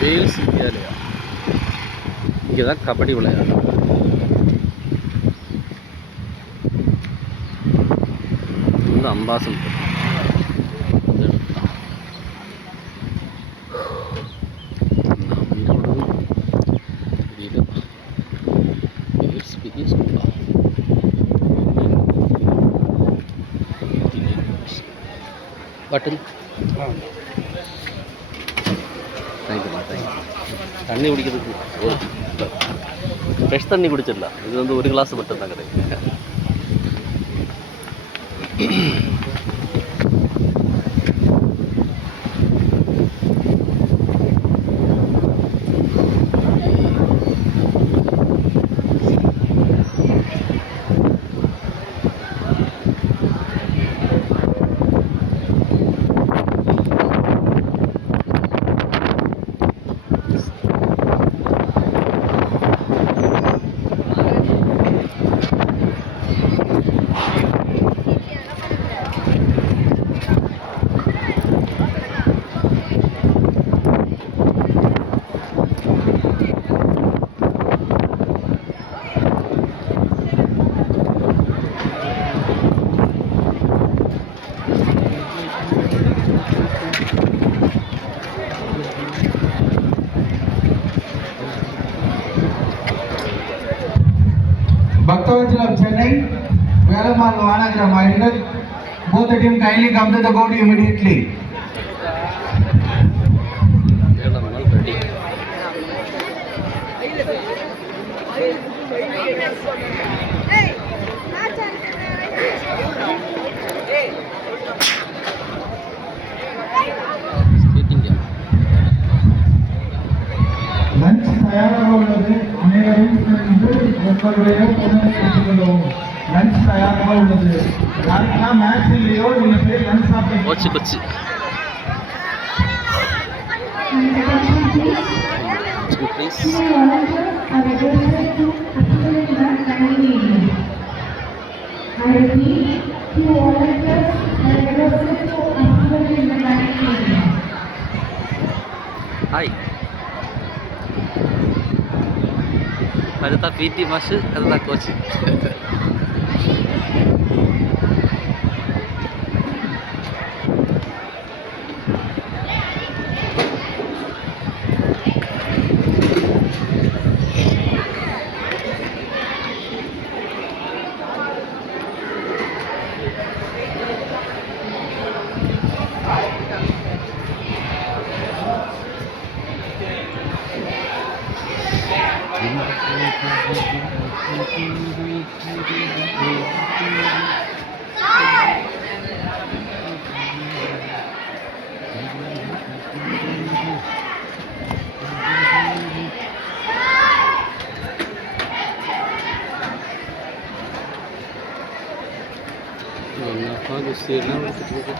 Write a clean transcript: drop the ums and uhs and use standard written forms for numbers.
வேல்ஸ் வித்யாலயா. இங்கே தான் கபடி விளையாடு. இந்த அம்பாசல் பட்டன் தண்ணி குடிக்கிறதுக்கு ஃப்ரெஷ் தண்ணி குடிச்சிடலாம். இது வந்து ஒரு கிளாஸ் மட்டும் தான் கிடைக்கும். Bhaktavachalam Chennai, Velamal Vanagram, I request both the team kindly come to the court immediately. Lunch தயாராக உள்ளது. அனைவரும் உங்களுடைய லஞ்ச் தயாராக உள்ளது. யாருக்கெல்லாம் மேட்ச் இல்லையோ நீங்க போய் லஞ்ச் சாப்பிட்டு கொச்சு ஹாய். அதுதான் பிடி மாஸ்டர், அதுதான் coach. Apa gusti, nak kita